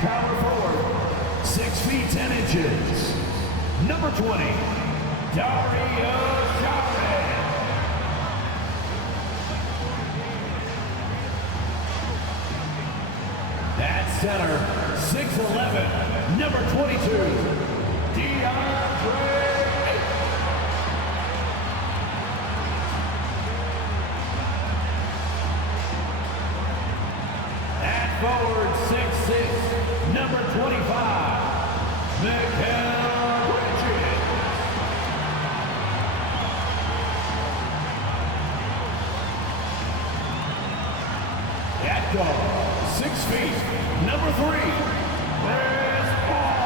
power forward, 6 feet 10 inches, number 20, Dario Saric. At center, 6'11", number 22, DeAndre. At forward, 6'6", number 25, MyCareer. At guard, 6 feet, number 3, Chris Paul.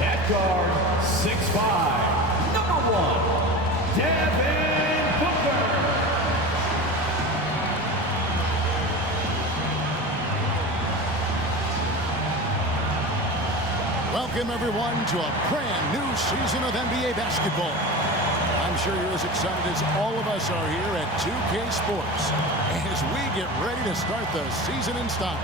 At guard, 6'5", number 1, Devin Booker. Welcome, everyone, to a brand new season of NBA basketball. I'm sure you're as excited as all of us are here at 2K Sports as we get ready to start the season in style.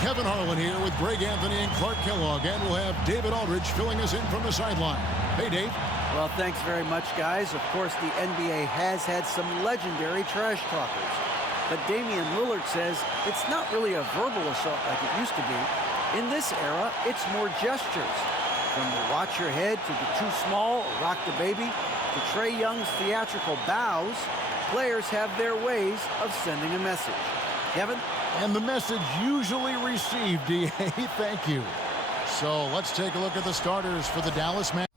Kevin Harlan here with Greg Anthony and Clark Kellogg, and we'll have David Aldridge filling us in from the sideline. Hey, Dave. Well, thanks very much, guys. Of course, the NBA has had some legendary trash talkers. But Damian Lillard says it's not really a verbal assault like it used to be. In this era, it's more gestures. From the watch your head to the too small or rock the baby to Trae Young's theatrical bows, players have their ways of sending a message. Kevin? And the message usually received, DA. Thank you. So let's take a look at the starters for the Dallas Mavericks.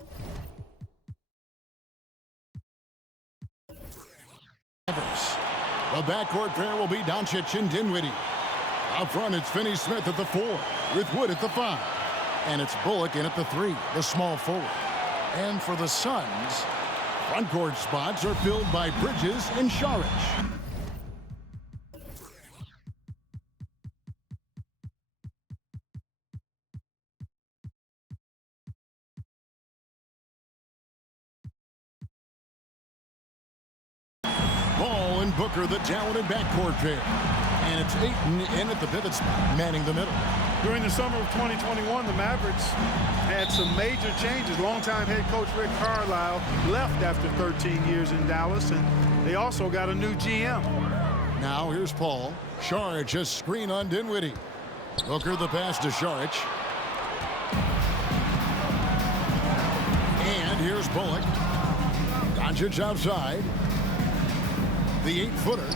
The backcourt pair will be Doncic and Dinwiddie. Up front, it's Finney-Smith at the 4, with Wood at the 5. And it's Bullock in at the 3, the small forward. And for the Suns, front court spots are filled by Bridges and Saric. Ball and Booker, the talented backcourt pair. And it's Ayton in at the pivot spot, manning the middle. During the summer of 2021, the Mavericks had some major changes. Longtime head coach Rick Carlisle left after 13 years in Dallas, and they also got a new GM. Now here's Paul. Saric just screen on Dinwiddie. Booker the pass to Saric. And here's Bullock. Doncic outside. The 8-footer.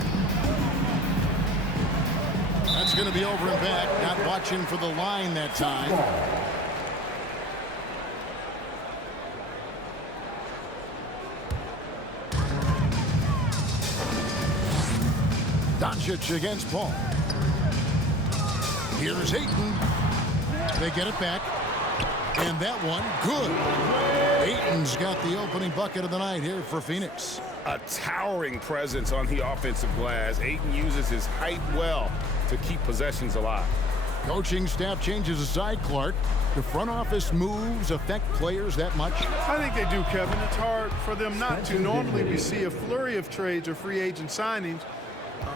That's going to be over and back. Not watching for the line that time. Doncic against Paul. Here's Ayton. They get it back. And that one, good. Ayton's got the opening bucket of the night here for Phoenix. A towering presence on the offensive glass. Ayton uses his height well to keep possessions alive. Coaching staff changes aside, Clark. Do front office moves affect players that much? I think they do, Kevin. It's hard for them not to. Normally we see a flurry of trades or free agent signings.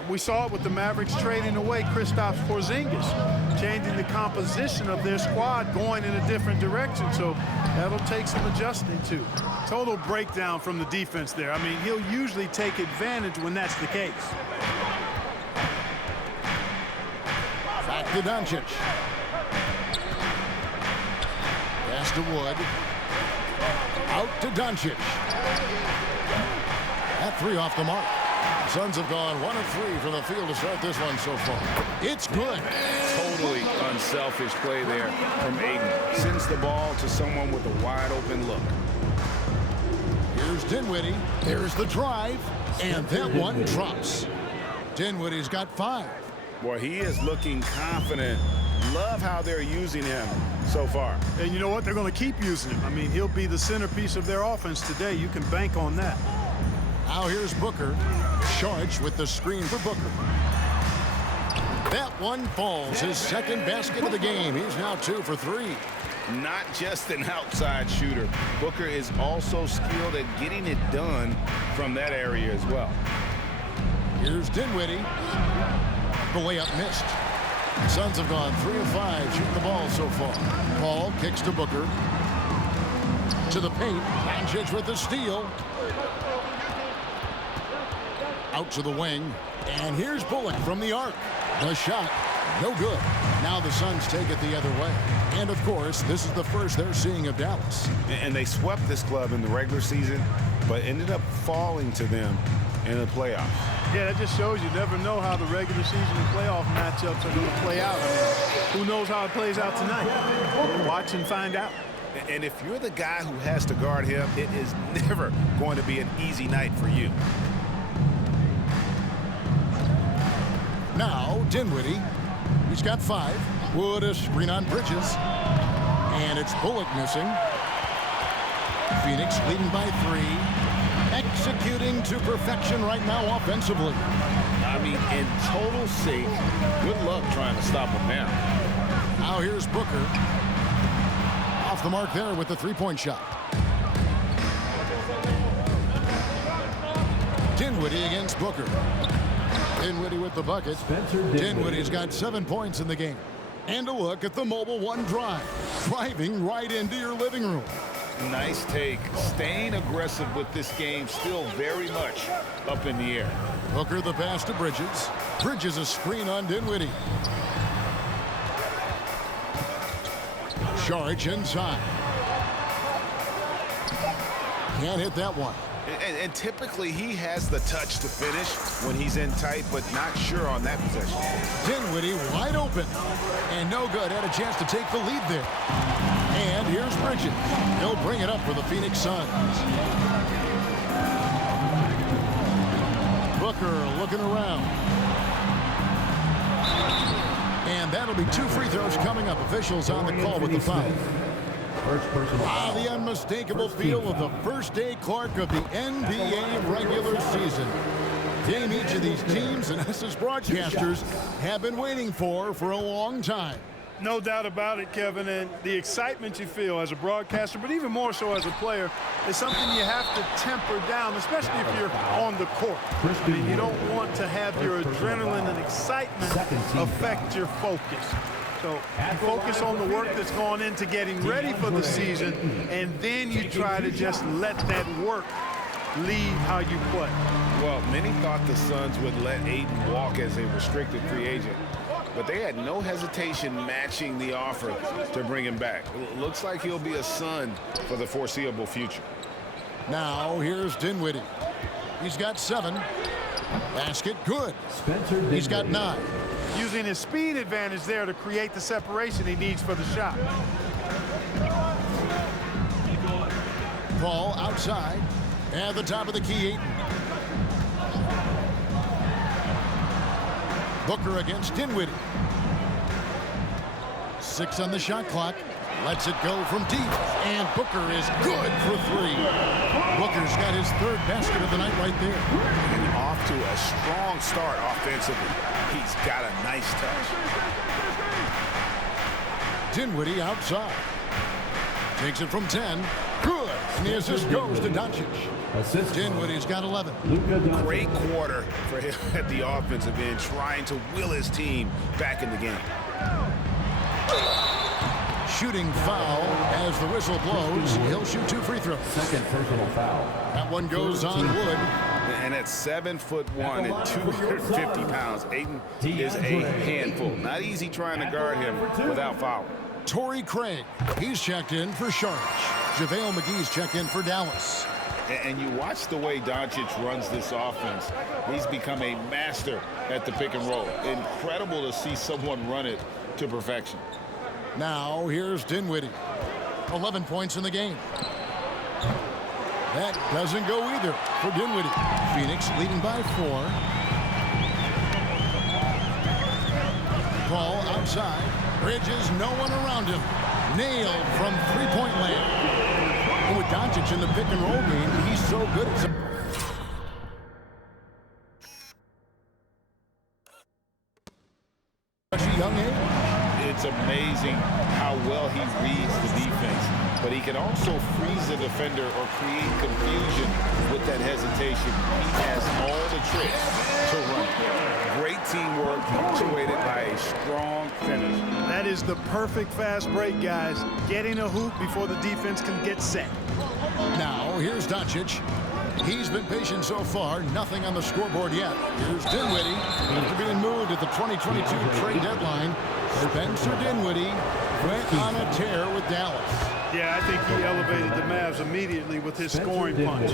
We saw it with the Mavericks trading away Kristaps Porzingis, changing the composition of their squad, going in a different direction. So that'll take some adjusting to. Total breakdown from the defense there. I mean, he'll usually take advantage when that's the case. Back to Doncic. Pass to Wood. Out to Doncic. That 3 off the mark. Suns have gone 1 of 3 from the field to start this one so far. It's good. Totally unselfish play there from Ayton. Sends the ball to someone with a wide open look. Here's Dinwiddie. There's the drive. And that one drops. Dinwiddie's got 5. Boy, he is looking confident. Love how they're using him so far. And you know what? They're going to keep using him. I mean, he'll be the centerpiece of their offense today. You can bank on that. Now here's Booker. Saric with the screen for Booker. That one falls. His second basket of the game. He's now 2 for 3. not just an outside shooter. Booker is also skilled at getting it done from that area as well. Here's Dinwiddie. The layup missed. The Suns have gone 3 of 5 shooting the ball so far. Paul kicks to Booker. To the paint. Doncic with the steal. Out to the wing. And here's Bullock from the arc. The shot, no good. Now the Suns take it the other way. And, of course, this is the first they're seeing of Dallas. And they swept this club in the regular season, but ended up falling to them in the playoffs. Yeah, that just shows you never know how the regular season and playoff matchups are going to play out. I mean, who knows how it plays out tonight? Watch and find out. And if you're the guy who has to guard him, it is never going to be an easy night for you. Now, Dinwiddie. He's got 5. Wood a screen on Bridges. And it's Bullock missing. Phoenix leading by 3. Executing to perfection right now offensively. I mean, in total sync. Good luck trying to stop him now. Now here's Booker. Off the mark there with the three-point shot. Dinwiddie against Booker. Dinwiddie with the bucket. Dinwiddie's got 7 points in the game. And a look at the Mobile One drive. Driving right into your living room. Nice take. Staying aggressive with this game, still very much up in the air. Booker the pass to Bridges. Bridges a screen on Dinwiddie. Charge inside. Can't hit that one. And typically he has the touch to finish when he's in tight, but not sure on that possession. Dinwiddie wide open. And no good. Had a chance to take the lead there. And here's Bridges. He'll bring it up for the Phoenix Suns. Booker looking around. And that'll be 2 free throws coming up. Officials on the call with the foul. The unmistakable feel of the first day Clark of the NBA regular season. Game each of these teams and us as broadcasters have been waiting for a long time. No doubt about it, Kevin, and the excitement you feel as a broadcaster, but even more so as a player, is something you have to temper down, especially if you're on the court. I mean, you don't want to have your adrenaline and excitement affect your focus. So you focus on the work that's gone into getting ready for the season, and then you try to just let that work lead how you play. Well, many thought the Suns would let Ayton walk as a restricted free agent, but they had no hesitation matching the offer to bring him back. It looks like he'll be a Sun for the foreseeable future. Now here's Dinwiddie. He's got 7. Basket good. He's got 9. Using his speed advantage there to create the separation he needs for the shot. Ball outside. At the top of the key, Ayton. Booker against Dinwiddie. 6 on the shot clock. Lets it go from deep. And Booker is good for 3. Booker's got his 3rd basket of the night right there. And off to a strong start offensively. He's got a nice touch. Dinwiddie outside. Takes it from 10. Good. And the assist goes to Doncic. Dinwiddie's got 11. Great quarter for him at the offensive end, trying to will his team back in the game. Shooting foul as the whistle blows. He'll shoot 2 free throws. Second personal foul. That one goes on Wood. And at 7'1" and 250 pounds, Ayton is a handful. Not easy trying to guard him without fouling. Torrey Craig, he's checked in for Charlotte. JaVale McGee's checked in for Dallas. And you watch the way Doncic runs this offense. He's become a master at the pick and roll. Incredible to see someone run it to perfection. Now here's Dinwiddie. 11 points in the game. That doesn't go either for Dinwiddie. Phoenix leading by 4. Ball outside. Bridges, no one around him. Nailed from three-point land. And with Doncic in the pick and roll game, he's so good at such a young age. It's amazing amazing how well he reads the defense. But he can also freeze the defender or create confusion with that hesitation. He has all the tricks to run. Great teamwork punctuated by a strong finish. That is the perfect fast break, guys. Getting a hoop before the defense can get set. Now, here's Doncic. He's been patient so far. Nothing on the scoreboard yet. Here's Dinwiddie. After being moved at the 2022 trade deadline, Spencer Dinwiddie went on a tear with Dallas. Yeah, I think he elevated the Mavs immediately with his scoring punch.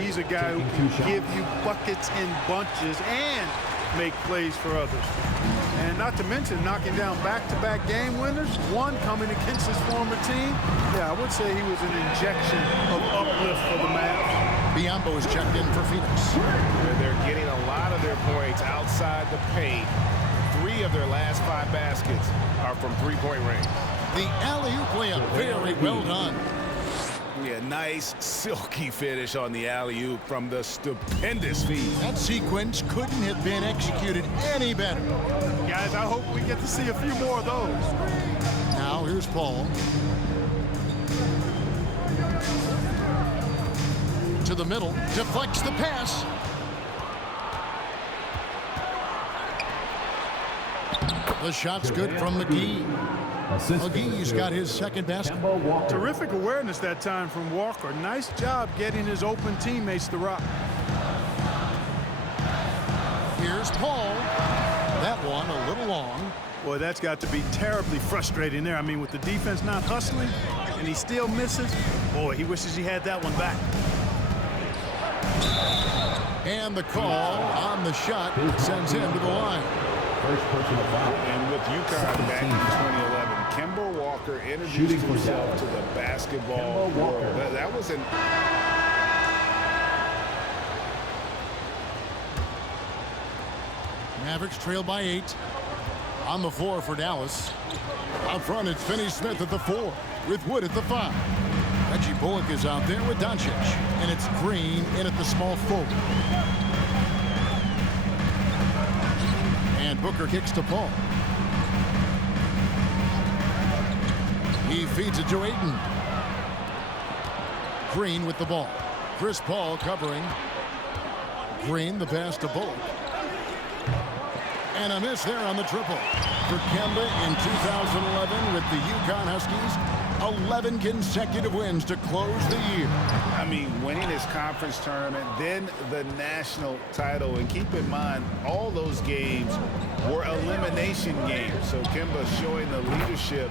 He's a guy who can give you buckets in bunches and make plays for others. And not to mention knocking down back-to-back game winners, one coming against his former team. Yeah, I would say he was an injection of uplift for the Mavs. Biombo is checked in for Phoenix. They're getting a lot of their points outside the paint. 3 of their last 5 baskets are from three-point range. The alley-oop layup, very well done. Yeah, nice, silky finish on the alley-oop from the stupendous feed. That sequence couldn't have been executed any better. Guys, I hope we get to see a few more of those. Now, here's Paul. To the middle, deflects the pass. The shot's good from McGee. McGee's got his second basket. Terrific awareness that time from Walker. Nice job getting his open teammates to rock. Here's Paul. That one a little long. Boy, that's got to be terribly frustrating there. I mean, with the defense not hustling and he still misses, boy, he wishes he had that one back. And the call on the shot sends him to the line. First personal foul. And with UConn back in 2011, Kemba Walker introduced himself to the basketball world. That was an... Mavericks trail by 8. On the floor for Dallas. Out front, it's Finney-Smith at the 4, with Wood at the 5. Reggie Bullock is out there with Doncic, and it's Green in at the small forward. And Booker kicks to Paul. He feeds it to Ayton. Green with the ball. Chris Paul covering. Green, the pass to Bullock. And a miss there on the triple. For Kemba in 2011 with the UConn Huskies, 11 consecutive wins to close the year. I mean, winning his conference tournament, then the national title. And keep in mind, all those games were elimination games. So Kemba showing the leadership,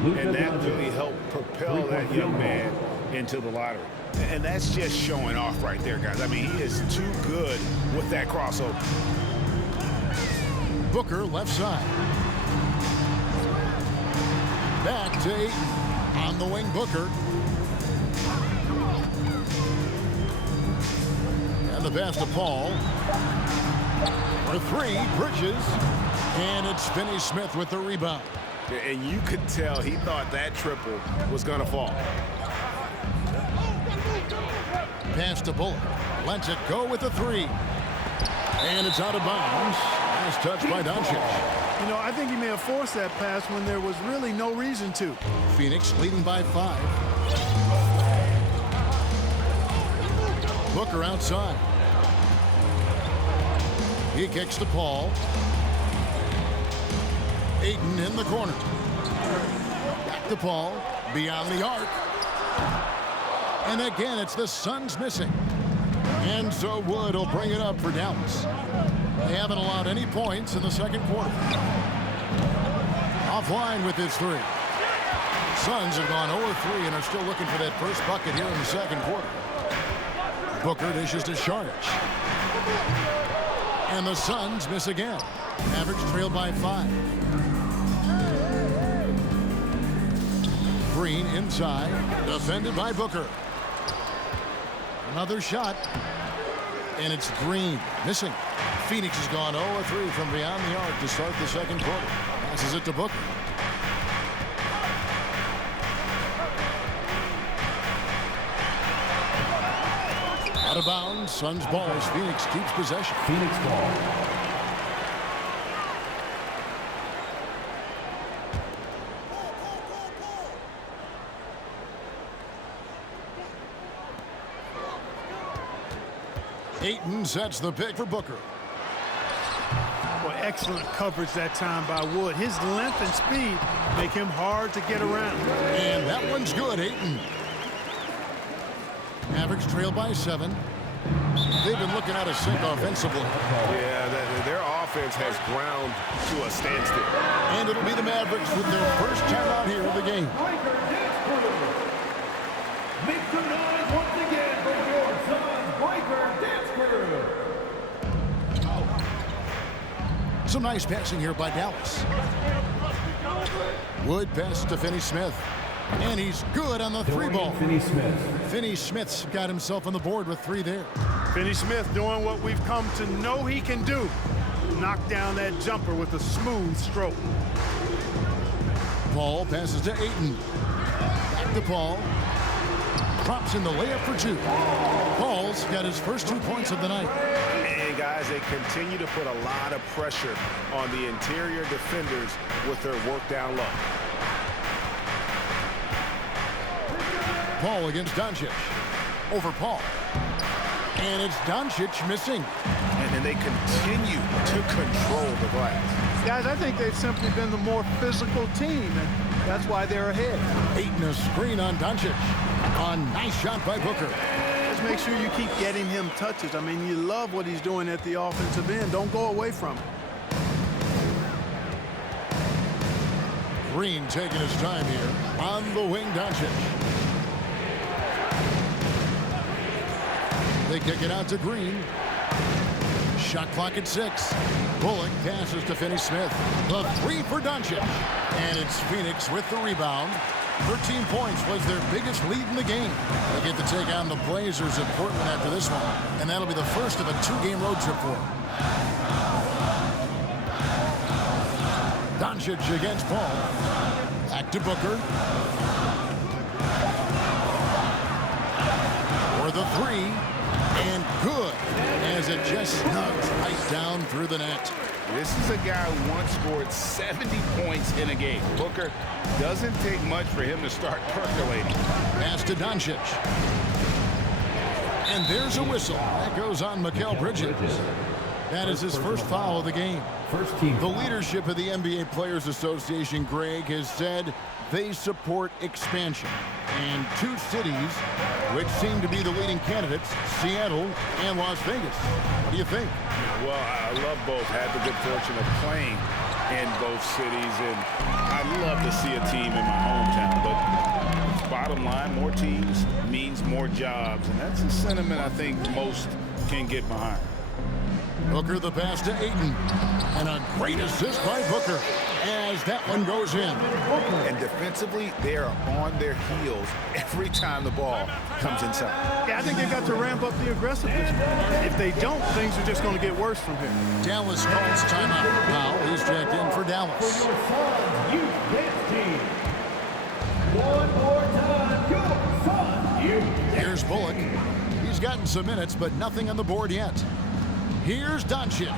and that really helped propel that young man into the lottery. And that's just showing off right there, guys. I mean, he is too good with that crossover. Booker left side. Back to Ayton. On the wing, Booker. And the pass to Paul. For 3, Bridges. And it's Finney-Smith with the rebound. And you could tell he thought that triple was going to fall. Pass to Bullock. Lets it go with the 3. And it's out of bounds. Nice touch by Doncic. You know, I think he may have forced that pass when there was really no reason to. Phoenix leading by 5. Booker outside. He kicks to Paul. Ayton in the corner. Back to Paul. Beyond the arc. And again, it's the Suns missing. And so Wood will bring it up for Dallas. They haven't allowed any points in the second quarter. Offline with his 3. Suns have gone 0-3 and are still looking for that first bucket here in the second quarter. Booker dishes to Saric. And the Suns miss again. Mavericks trail by 5. Green inside. Defended by Booker. Another shot. And it's Green missing. Phoenix has gone 0-3 from beyond the arc to start the second quarter. Passes it to Booker. Out of bounds. Suns ball as Phoenix keeps possession. Phoenix ball. Ayton sets the pick for Booker. Boy, excellent coverage that time by Wood. His length and speed make him hard to get around. And that one's good, Ayton. Mavericks trail by 7. They've been looking out of sync offensively. Yeah, their offense has ground to a standstill. And it'll be the Mavericks with their first timeout here of the game. Make some noise once again for your Suns Breaker Dance Crew. Some nice passing here by Dallas. Wood pass to Finney-Smith. And he's good on the 3 ball. Finney-Smith's got himself on the board with 3 there. Finney-Smith doing what we've come to know he can do. Knock down that jumper with a smooth stroke. Paul passes to Ayton. Back to Paul. Drops in the layup for 2. Paul's got his first 2 points of the night. And guys, they continue to put a lot of pressure on the interior defenders with their work down low. Paul against Doncic. Over Paul. And it's Doncic missing. And then they continue to control the glass. Guys, I think they've simply been the more physical team, and that's why they're ahead. Ayton a screen on Doncic. A nice shot by Booker. Just make sure you keep getting him touches. I mean, you love what he's doing at the offensive end. Don't go away from him. Green taking his time here. On the wing, Doncic. They kick it out to Green. Shot clock at 6. Bullock passes to Finney-Smith. The 3 for Doncic. And it's Phoenix with the rebound. 13 points was their biggest lead in the game. They get to take on the Blazers in Portland after this one. And that'll be the first of a 2-game road trip for them. Doncic against Paul. Back to Booker. For the 3. And good, as it just snugs right down through the net. This is a guy who once scored 70 points in a game. Booker doesn't take much for him to start percolating. Pass to Doncic. And there's a whistle. That goes on Mikal Bridges. That is his first foul of the game. First team. The leadership of the NBA Players Association, Greg, has said they support expansion. And 2 cities, which seem to be the leading candidates, Seattle and Las Vegas. What do you think? Well, I love both. Had the good fortune of playing in both cities, and I'd love to see a team in my hometown. But bottom line, more teams means more jobs, and that's a sentiment I think most can get behind. Booker the pass to Ayton. And a great assist by Booker as that one goes in. And defensively, they are on their heels every time the ball comes inside. Yeah, I think they've got to ramp up the aggressiveness. If they don't, things are just going to get worse from here. Dallas calls timeout. Powell is checked in for Dallas. Your Suns Youth Dance Team. One more time, your Suns Youth. Here's Bullock. He's gotten some minutes, but nothing on the board yet. Here's Doncic.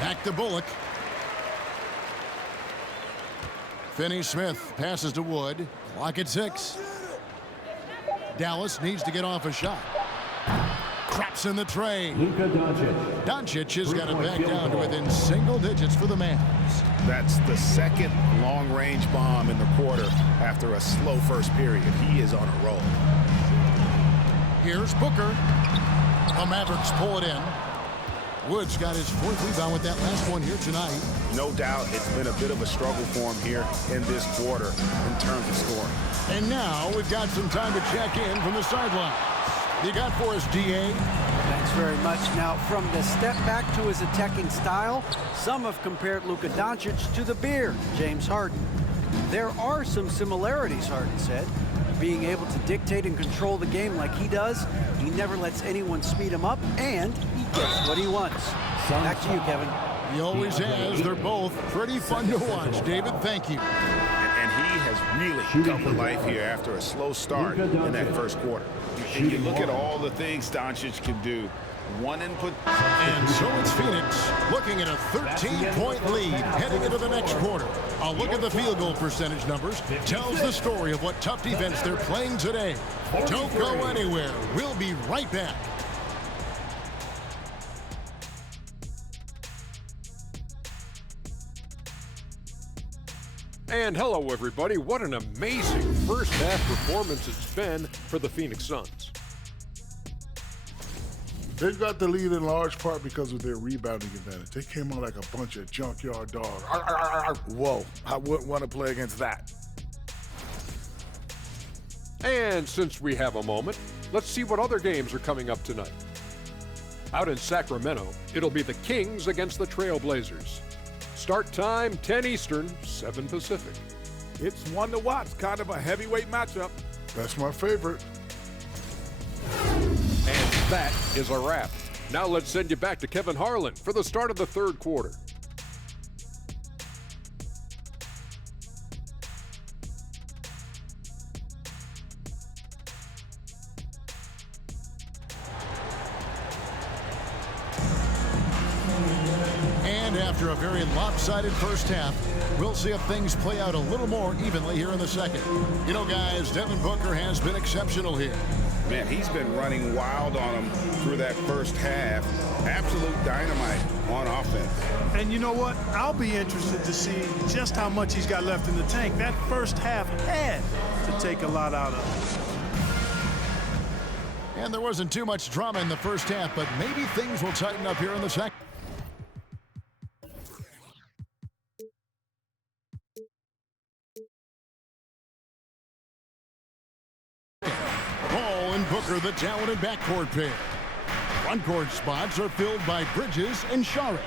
Back to Bullock. Finney-Smith passes to Wood. Clock at 6. Dallas needs to get off a shot. Craps in the tray. Luka Doncic. Doncic has got it back down to within single digits for the Mavs. That's the second long-range bomb in the quarter after a slow first period. He is on a roll. Here's Booker. The Mavericks pull it in. Woods got his 4th rebound with that last one here tonight. No doubt it's been a bit of a struggle for him here in this quarter in terms of scoring. And now we've got some time to check in from the sideline. You got for us, DA? Thanks very much. Now, from the step back to his attacking style, some have compared Luka Doncic to the bear, James Harden. There are some similarities, Harden said. Being able to dictate and control the game like he does, he never lets anyone speed him up, and he gets what he wants. Back to you, Kevin. He always has. They're both pretty fun to watch. David, thank you. And he has really come to life here after a slow start in that first quarter. And you look at all the things Doncic can do. One input. And so it's Phoenix looking at a 13-point lead heading into the next quarter. A look at the field goal percentage numbers tells the story of what tough defense they're playing today. Don't go anywhere. We'll be right back. And hello, everybody. What an amazing first half performance it's been for the Phoenix Suns. They've got the lead in large part because of their rebounding advantage. They came out like a bunch of junkyard dogs. Whoa, I wouldn't want to play against that. And since we have a moment, let's see what other games are coming up tonight. Out in Sacramento, it'll be the Kings against the Trailblazers. Start time 10 Eastern, 7 Pacific. It's one to watch, kind of a heavyweight matchup. That's my favorite. And that is a wrap. Now let's send you back to Kevin Harlan for the start of the third quarter. And after a very lopsided first half, we'll see if things play out a little more evenly here in the second. You know, guys, Devin Booker has been exceptional here. Man, he's been running wild on him through that first half. Absolute dynamite on offense. And you know what? I'll be interested to see just how much he's got left in the tank. That first half had to take a lot out of it. And there wasn't too much drama in the first half, but maybe things will tighten up here in the second. Ball and Booker, the talented backcourt pair. Frontcourt spots are filled by Bridges and Saric.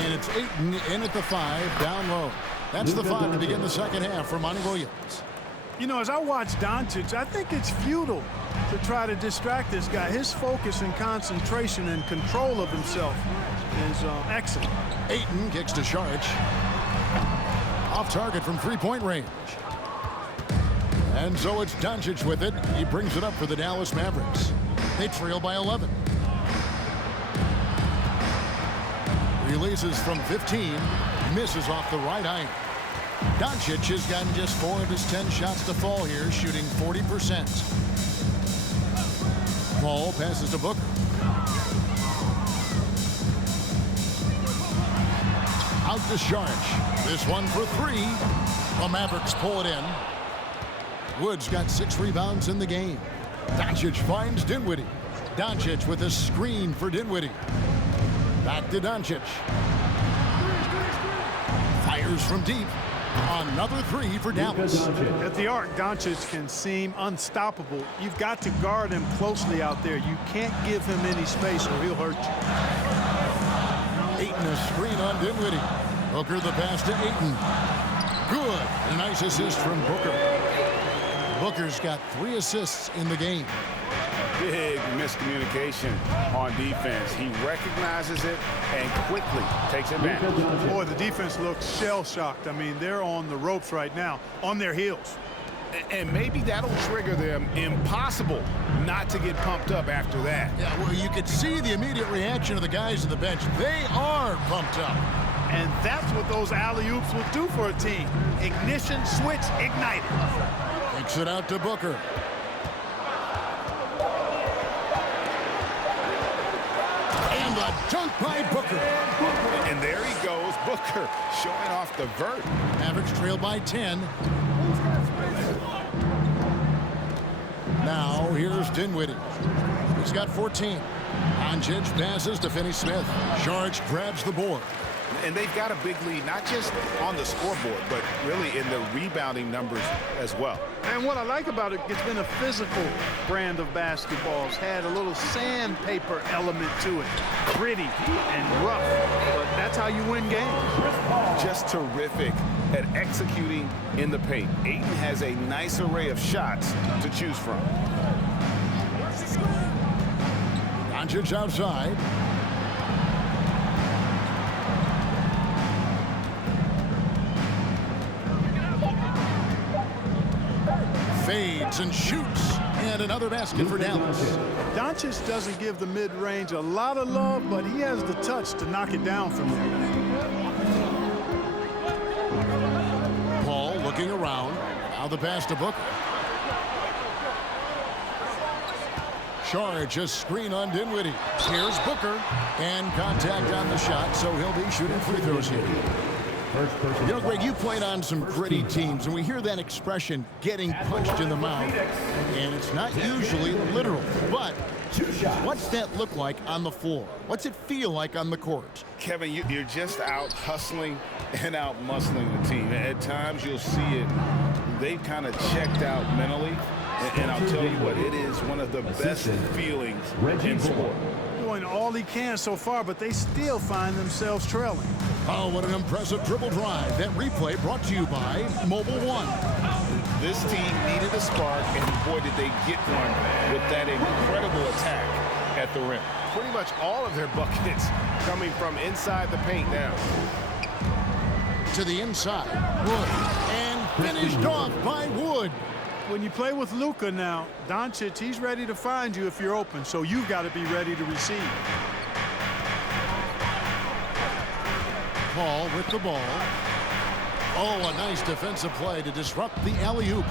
And it's Ayton in at the 5, down low. That's the 5 to begin the second half for Monty Williams. You know, as I watch Doncic, I think it's futile to try to distract this guy. His focus and concentration and control of himself is excellent. Ayton kicks to Saric. Off target from three-point range. And so it's Doncic with it. He brings it up for the Dallas Mavericks. They trail by 11. Releases from 15. Misses off the right iron. Doncic has gotten just 4 of his 10 shots to fall here, shooting 40%. Ball passes to Booker. Out to Saric. This one for 3. The Mavericks pull it in. Woods got 6 rebounds in the game. Doncic finds Dinwiddie. Doncic with a screen for Dinwiddie. Back to Doncic. Fires from deep. Another 3 for Dallas. At the arc, Doncic can seem unstoppable. You've got to guard him closely out there. You can't give him any space or he'll hurt you. Ayton a screen on Dinwiddie. Booker the pass to Ayton. Good. A nice assist from Booker. Booker's got 3 assists in the game. Big miscommunication on defense. He recognizes it and quickly takes advantage. Boy, the defense looks shell-shocked. I mean, they're on the ropes right now, on their heels. And maybe that'll trigger them. Impossible not to get pumped up after that. Yeah, well, you could see the immediate reaction of the guys on the bench. They are pumped up. And that's what those alley-oops will do for a team. Ignition, switch, ignited. Takes it out to Booker. And a dunk by Booker. And there he goes, Booker, showing off the vert. Mavericks trail by 10. Now here's Dinwiddie. He's got 14. Doncic passes to Finney-Smith. Saric grabs the board. And they've got a big lead, not just on the scoreboard, but really in the rebounding numbers as well. And what I like about it, it's been a physical brand of basketball. It's had a little sandpaper element to it. Gritty and rough, but that's how you win games. Just terrific at executing in the paint. Ayton has a nice array of shots to choose from. Doncic outside. Fades and shoots. And another basket for Dallas. Doncic doesn't give the mid-range a lot of love, but he has the touch to knock it down from there. Paul looking around. Now the pass to Booker. Saric just screen on Dinwiddie. Here's Booker. And contact on the shot, so he'll be shooting free throws here. First person. You know, Greg, you played on some gritty teams, and we hear that expression, getting punched in the mouth. And it's not usually literal, but what's that look like on the floor? What's it feel like on the court? Kevin, you're just out hustling and out muscling the team. At times you'll see it. They've kind of checked out mentally. And I'll tell you what, it is one of the best feelings in sport. Doing all he can so far, but they still find themselves trailing. Oh, what an impressive dribble drive. That replay brought to you by Mobile One. This team needed a spark, and boy, did they get one with that incredible attack at the rim. Pretty much all of their buckets coming from inside the paint now. To the inside, Wood, and finished off by Wood. When you play with Luka now, Doncic, he's ready to find you if you're open, so you've got to be ready to receive. Paul with the ball. Oh, a nice defensive play to disrupt the alley-oop.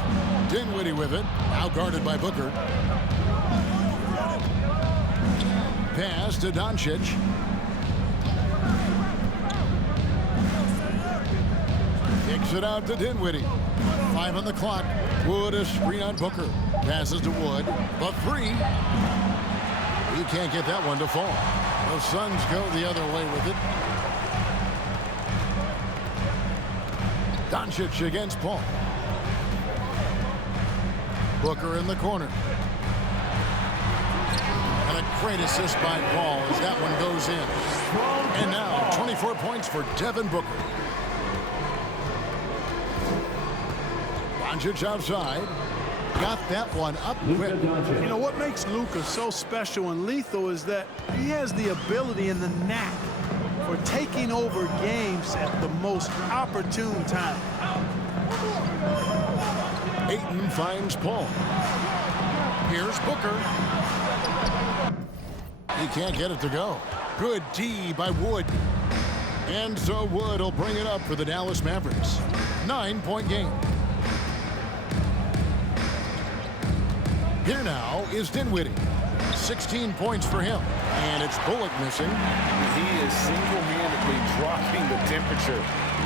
Dinwiddie with it, now guarded by Booker. Pass to Doncic. Kicks it out to Dinwiddie. 5 on the clock. Wood a screen on Booker. Passes to Wood. The three. He can't get that one to fall. The Suns go the other way with it. Doncic against Paul. Booker in the corner. And a great assist by Paul as that one goes in. And now 24 points for Devin Booker. Doncic outside. Got that one up quick. You know, what makes Luka so special and lethal is that he has the ability and the knack for taking over games at the most opportune time. Ayton finds Paul. Here's Booker. He can't get it to go. Good D by Wood. And so Wood will bring it up for the Dallas Mavericks. 9-point game. Here now is Dinwiddie. 16 points for him. And it's Bullock missing. He is single-handedly dropping the temperature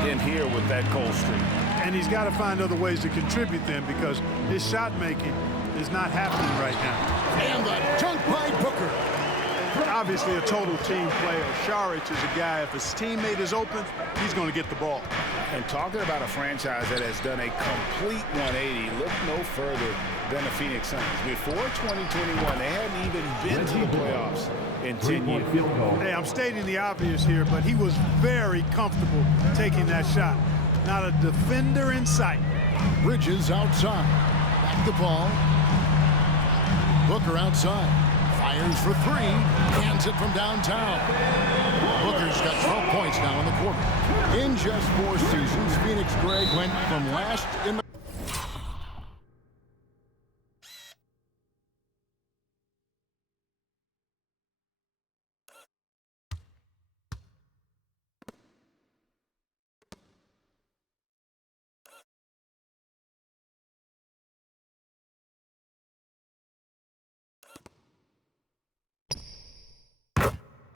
in here with that cold streak. And he's got to find other ways to contribute then, because his shot making is not happening right now. And the dunk by Booker. Obviously a total team player. Saric is a guy, if his teammate is open, he's going to get the ball. And talking about a franchise that has done a complete 180, look no further than the Phoenix Suns. Before 2021, they hadn't even been to the playoffs in 10 years. Hey, I'm stating the obvious here, but he was very comfortable taking that shot. Not a defender in sight. Bridges outside. Back the ball. Booker outside. Fires for three. Hands it from downtown. Booker's got 12 points now in the quarter. In just 4 seasons, Phoenix, Greg, went from last in the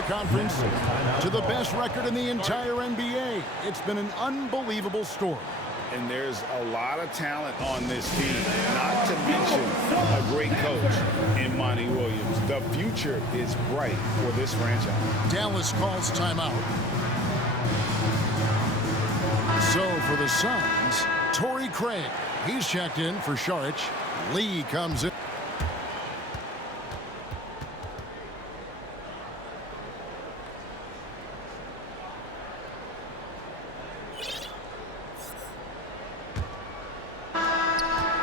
conference to the best record in the entire NBA. It's been an unbelievable story. And there's a lot of talent on this team, not to mention a great coach in Monty Williams. The future is bright for this franchise. Dallas calls timeout. So for the Suns, Torrey Craig. He's checked in for Saric. Lee comes in.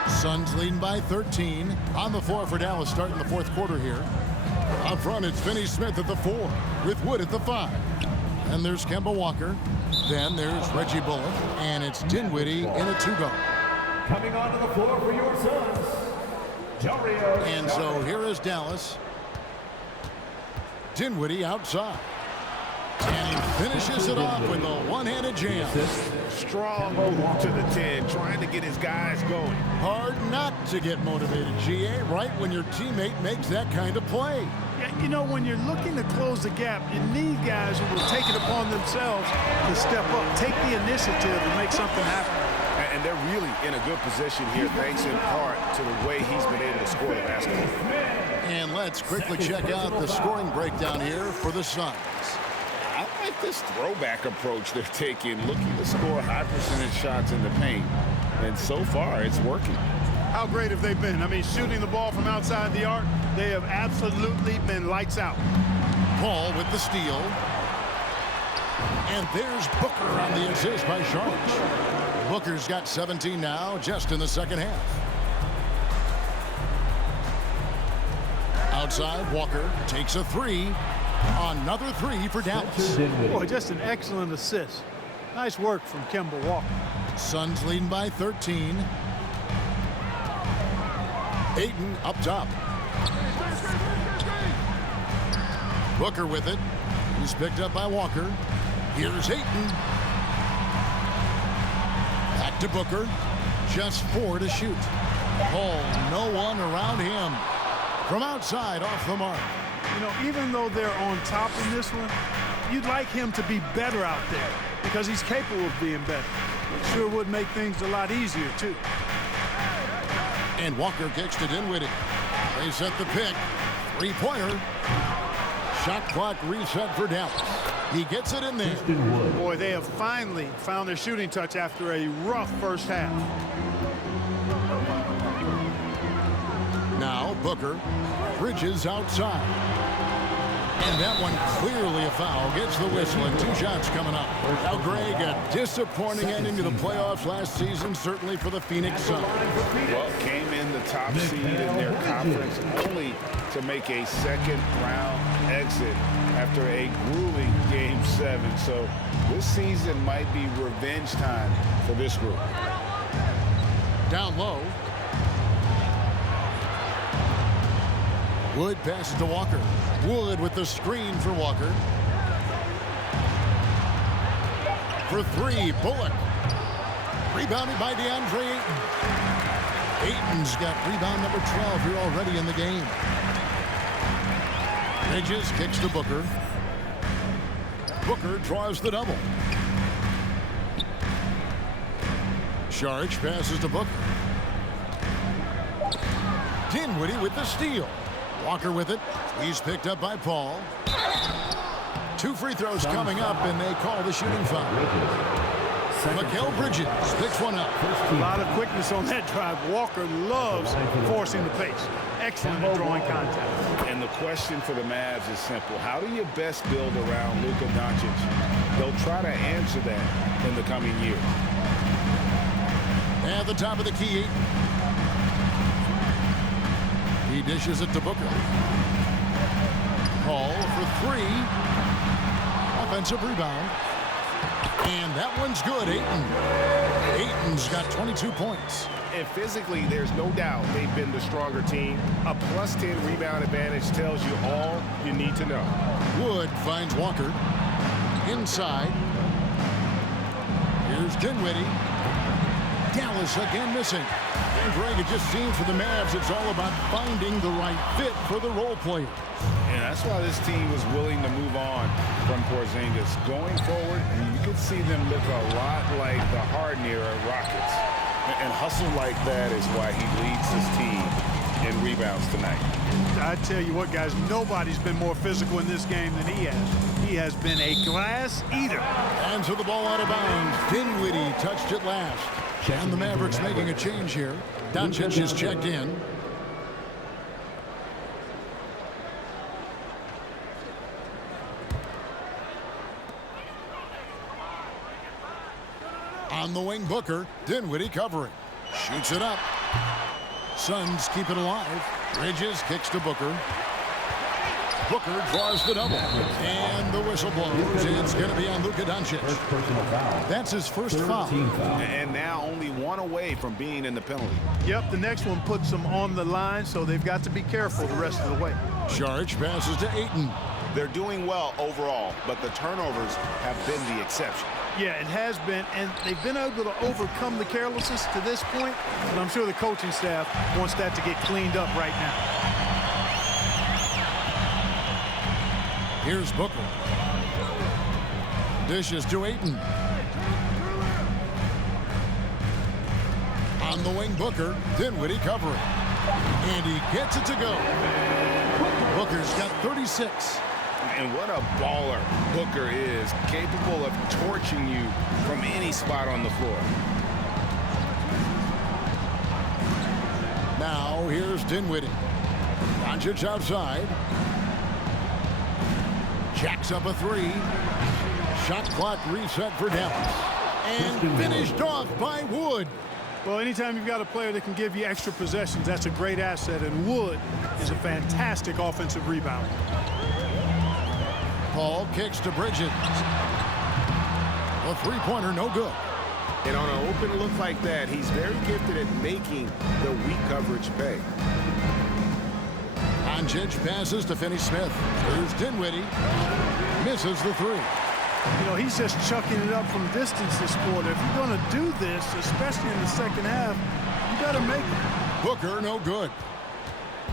Suns leading by 13. On the floor for Dallas starting the 4th quarter here. Up front, it's Finney-Smith at the 4 with Wood at the 5. And there's Kemba Walker. Then there's Reggie Bullock. And it's Dinwiddie in a 2-guard. Coming onto the floor for your Suns, Dario. And so here is Dallas. Dinwiddie outside. And he Finishes it off with a one-handed jam. Strong move to the 10, trying to get his guys going. Hard not to get motivated, GA, right when your teammate makes that kind of play. Yeah, you know, when you're looking to close the gap, you need guys who will take it upon themselves to step up, take the initiative and make something happen. And they're really in a good position here, thanks in part to the way he's been able to score the basketball. And let's quickly check out the scoring breakdown here for the Suns. I like this throwback approach they're taking, looking to score high percentage shots in the paint. And so far, it's working. How great have they been? I mean, shooting the ball from outside the arc, they have absolutely been lights out. Paul with the steal. And there's Booker on the assist by Sharp. Booker's got 17 now, just in the second half. Outside, Walker takes a three. Another three for Dallas. Boy, just an excellent assist. Nice work from Kemba Walker. Suns leading by 13. Ayton up top. Booker with it. He's picked up by Walker. Here's Ayton. Back to Booker. Just 4 to shoot. Oh, no one around him. From outside, off the mark. You know, even though they're on top in this one, you'd like him to be better out there because he's capable of being better. It sure would make things a lot easier, too. And Walker kicks to Dinwiddie. They set the pick. Three-pointer. Shot clock reset for Dallas. He gets it in there. Boy, they have finally found their shooting touch after a rough first half. Now Booker. Bridges outside. And that one clearly a foul. Gets the whistle and 2 shots coming up. Now, Greg, a disappointing ending to the playoffs last season, certainly for the Phoenix Suns. Well, came in the top seed in their conference, only to make a second-round exit after a grueling Game 7. So this season might be revenge time for this group. Down low. Wood passes to Walker. Wood with the screen for Walker. For 3, Bullock. Rebounded by DeAndre Ayton. Ayton's got rebound number 12 here already in the game. Bridges kicks to Booker. Booker draws the double. Sharge passes to Booker. Dinwiddie with the steal. Walker with it. He's picked up by Paul. 2 free throws coming up, and they call the shooting foul. Mikal Bridges picks one up. A lot of quickness on that drive. Walker loves forcing the pace. Excellent at drawing contact. And the question for the Mavs is simple. How do you best build around Luka Doncic? They'll try to answer that in the coming year. At the top of the key, he dishes it to Booker. Paul for 3. Offensive rebound. And that one's good, Ayton. Ayton's got 22 points. And physically, there's no doubt they've been the stronger team. A +10 rebound advantage tells you all you need to know. Wood finds Walker. Inside. Here's Dinwiddie. Dallas again missing. And Greg, it just seems for the Mavs it's all about finding the right fit for the role players. And that's why this team was willing to move on from Porzingis. Going forward, you could see them look a lot like the Harden-era Rockets. And hustle like that is why he leads his team in rebounds tonight. I tell you what, guys, nobody's been more physical in this game than he has. He has been a glass eater. And so the ball out of bounds. Dinwiddie touched it last. And the Mavericks making a change here. Doncic is checked in. On the wing, Booker. Dinwiddie covering. Shoots it up. Suns keep it alive. Bridges kicks to Booker. Booker draws the double. And the whistle blows. It's going to be on Luka Doncic. That's his first foul. And now only 1 away from being in the penalty. Yep, the next one puts them on the line, so they've got to be careful the rest of the way. Sharge passes to Ayton. They're doing well overall, but the turnovers have been the exception. Yeah, it has been, and they've been able to overcome the carelessness to this point, and I'm sure the coaching staff wants that to get cleaned up right now. Here's Booker. Dishes to Ayton. On the wing, Booker. Dinwiddie covering. And he gets it to go. Booker's got 36. And what a baller Booker is, capable of torching you from any spot on the floor. Now here's Dinwiddie. Doncic outside. Jacks up a three. Shot clock reset for Dallas. And finished off by Wood. Well, anytime you've got a player that can give you extra possessions, that's a great asset, and Wood is a fantastic offensive rebounder. Paul kicks to Bridges. A three-pointer, no good. And on an open look like that, he's very gifted at making the weak coverage pay. Doncic passes to Finney-Smith. Here's Dinwiddie. Misses the three. You know, he's just chucking it up from distance this quarter. If you're going to do this, especially in the second half, you got to make it. Booker, no good.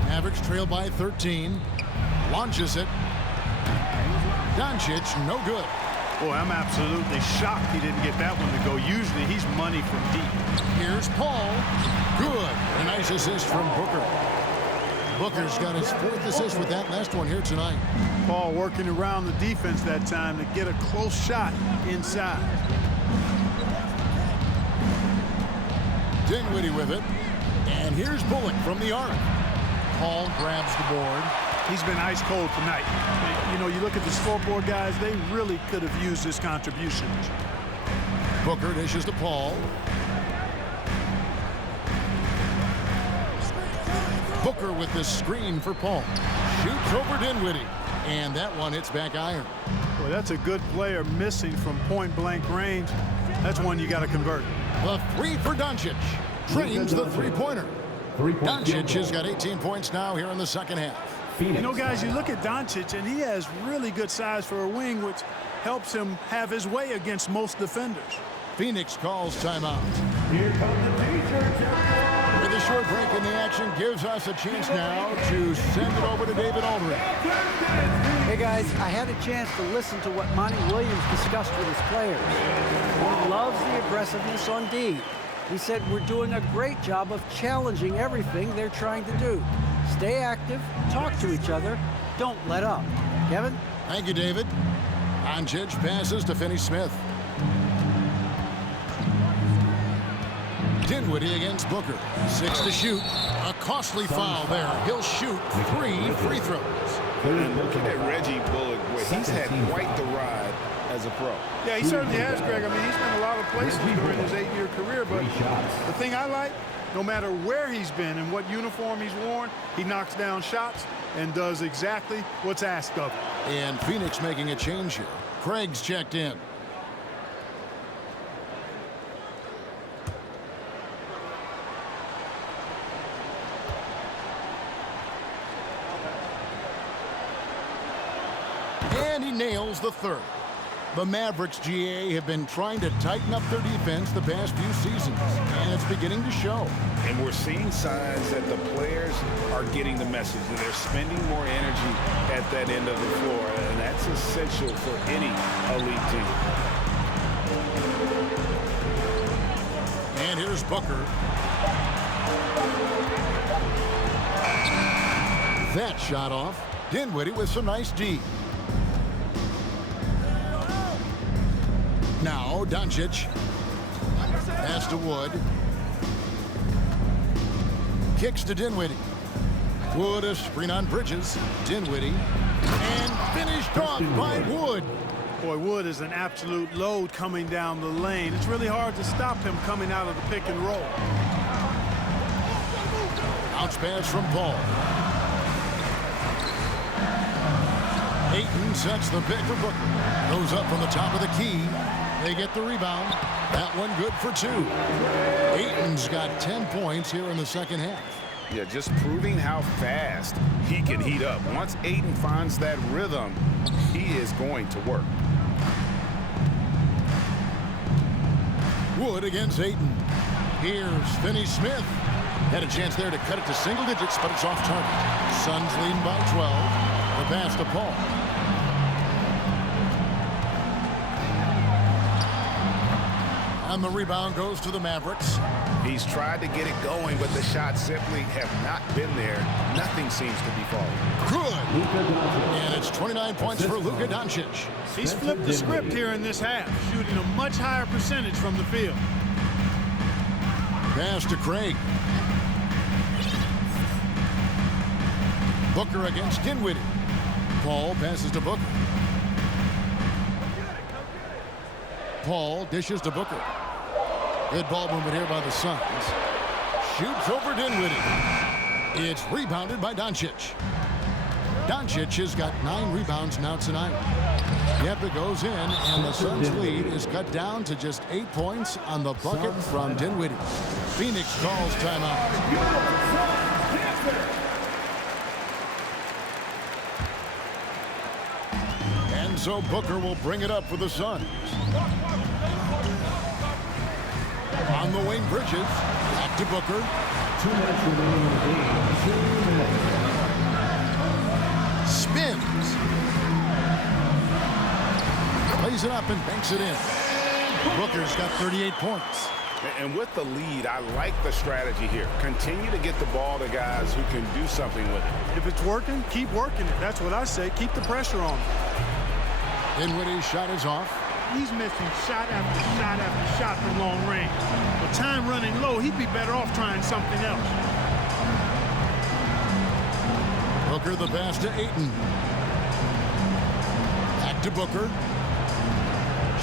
Mavericks trail by 13. Launches it. Doncic, no good. Boy, I'm absolutely shocked he didn't get that one to go. Usually he's money from deep. Here's Paul. Good. A nice assist from Booker. Booker's got his fourth assist with that last one here tonight. Paul working around the defense that time to get a close shot inside. Dinwiddie with it. And here's Bullock from the arc. Paul grabs the board. He's been ice cold tonight. You know, you look at the scoreboard guys, they really could have used this contribution. Booker dishes to Paul. Booker with the screen for Paul. Shoots over Dinwiddie. And that one hits back iron. Boy, that's a good player missing from point-blank range. That's one you got to convert. The three for Doncic. Trains the three-pointer. Doncic has got 18 points now here in the second half. You know, guys, you look at Doncic, and he has really good size for a wing, which helps him have his way against most defenders. Phoenix calls timeout. Here comes the Pacers. With a short break in the action, gives us a chance now to send it over to David Aldridge. Hey guys, I had a chance to listen to what Monty Williams discussed with his players. He loves the aggressiveness on D. He said we're doing a great job of challenging everything they're trying to do. Stay active, talk to each other, don't let up. Kevin? Thank you, David. Doncic passes to Finney-Smith. Dinwiddie against Booker. 6 to shoot. A costly foul there. He'll shoot 3 free throws. And looking at Reggie Bullock, boy, he's had quite the ride as a pro. Yeah, he certainly has, Greg. I mean, he's been a lot of places during his 8-year career, but the thing I like, no matter where he's been and what uniform he's worn, he knocks down shots and does exactly what's asked of him. And Phoenix making a change here. Craig's checked in. And he nails the third. The Mavericks, GA, have been trying to tighten up their defense the past few seasons, and it's beginning to show. And we're seeing signs that the players are getting the message that they're spending more energy at that end of the floor, and that's essential for any elite team. And here's Booker. That shot off. Dinwiddie with some nice D. Now Doncic. Pass to Wood. Kicks to Dinwiddie. Wood a screen on Bridges. Dinwiddie. And finished off by Wood. Boy, Wood is an absolute load coming down the lane. It's really hard to stop him coming out of the pick and roll. Bounce pass from Paul. Ayton sets the pick for Booker. Goes up from the top of the key. They get the rebound. That one good for 2. Ayton's got 10 points here in the second half. Yeah, just proving how fast he can heat up. Once Ayton finds that rhythm, he is going to work. Wood against Ayton. Here's Finney-Smith. Had a chance there to cut it to single digits, but it's off target. Suns leading by 12. The pass to Paul. And the rebound goes to the Mavericks. He's tried to get it going, but the shots simply have not been there. Nothing seems to be falling. Good. And it's 29 points for Luka Doncic. He's flipped the script here in this half, shooting a much higher percentage from the field. Pass to Craig. Booker against Dinwiddie. Paul passes to Booker. Paul dishes to Booker. Good ball movement here by the Suns. Shoots over Dinwiddie. It's rebounded by Doncic. Doncic has got 9 rebounds now tonight. Yep, it goes in, and the Suns' lead is cut down to just 8 points on the bucket from Dinwiddie. Phoenix calls timeout. And so Booker will bring it up for the Suns. On the wing, Bridges. Back to Booker. 2 minutes remaining in the game. 2 minutes. Spins. Plays it up and banks it in. Booker's got 38 points. And with the lead, I like the strategy here. Continue to get the ball to guys who can do something with it. If it's working, keep working it. That's what I say. Keep the pressure on. Dinwiddie's shot is off. He's missing shot after shot after shot from long range. With time running low, he'd be better off trying something else. Booker the pass to Ayton. Back to Booker.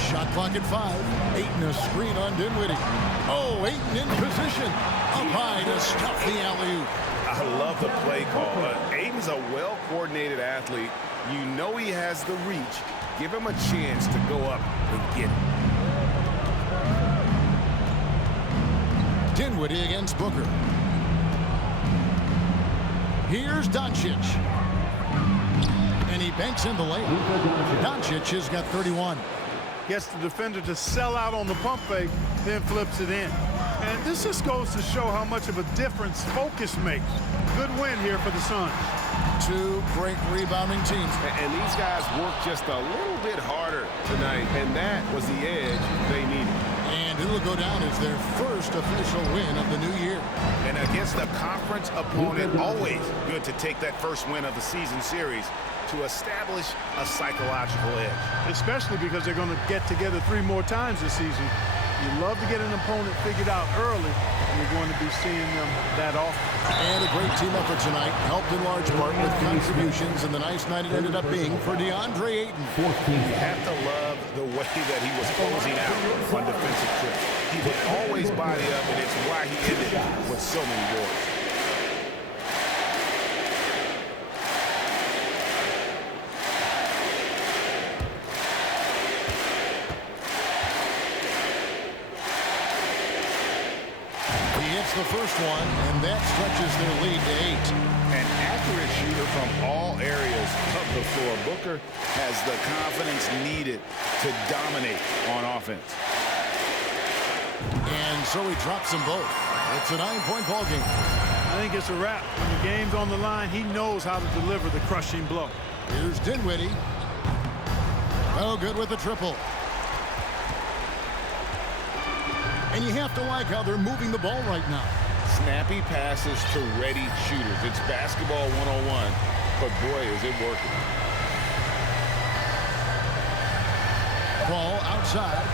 Shot clock at 5. Ayton a screen on Dinwiddie. Oh, Ayton in position. Up high to stuff the alley-oop. I love the play call. Ayton's a well-coordinated athlete. You know he has the reach. Give him a chance to go up and get it. Dinwiddie against Booker. Here's Doncic. And he banks in the layup. Doncic has got 31. Gets the defender to sell out on the pump fake, then flips it in. And this just goes to show how much of a difference focus makes. Good win here for the Suns. 2 great rebounding teams. And these guys worked just a little bit harder tonight, and that was the edge they needed. And it'll go down as their first official win of the new year. And against a conference opponent, always good to take that first win of the season series to establish a psychological edge. Especially because they're going to get together 3 more times this season. You love to get an opponent figured out early, and you're going to be seeing them that often. And a great team effort tonight, helped in large part with contributions, and the nice night it ended up being for DeAndre Ayton. You have to love the way that he was closing out on defensive trips. He would always body up, and it's why he ended with so many boards. The first one, and that stretches their lead to 8. An accurate shooter from all areas of the floor. Booker has the confidence needed to dominate on offense. And so he drops them both. It's a 9-point ball game. I think it's a wrap. When the game's on the line, he knows how to deliver the crushing blow. Here's Dinwiddie. Oh, good with the triple. And you have to like how they're moving the ball right now. Snappy passes to ready shooters. It's basketball 101, but boy, is it working. Ball outside.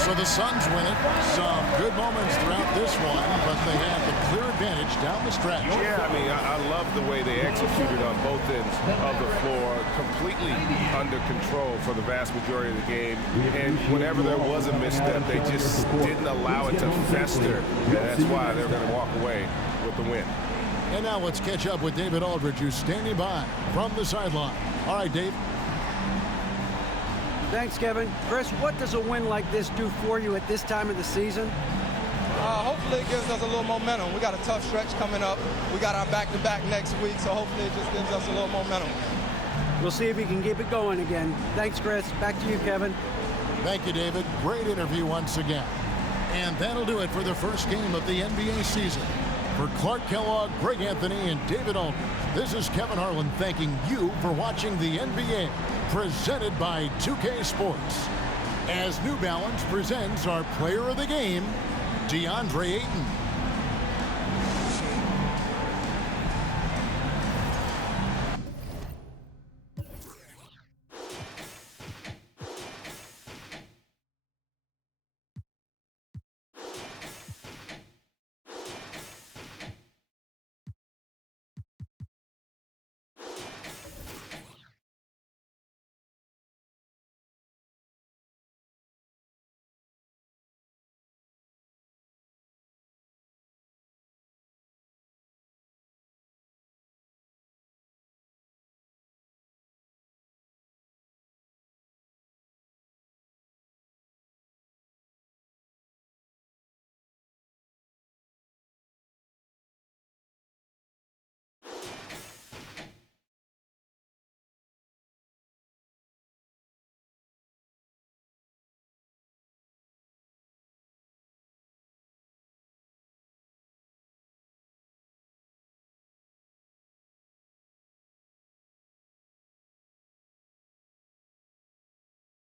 So the Suns win it. Some good moments throughout this one, but they have the clear advantage down the stretch. Yeah, I mean, I love the way they executed on both ends of the floor, completely under control for the vast majority of the game. And whenever there was a misstep, they just didn't allow it to fester. And that's why they're going to walk away with the win. And now let's catch up with David Aldridge, who's standing by from the sideline. All right, Dave. Thanks, Kevin. Chris, what does a win like this do for you at this time of the season? Hopefully it gives us a little momentum. We got a tough stretch coming up. We got our back-to-back next week, so hopefully it just gives us a little momentum. We'll see if he can keep it going again. Thanks, Chris. Back to you, Kevin. Thank you, David. Great interview once again. And that'll do it for the first game of the NBA season. For Clark Kellogg, Greg Anthony, and David Aldridge, this is Kevin Harlan thanking you for watching the NBA, presented by 2K Sports. As New Balance presents our player of the game, DeAndre Ayton.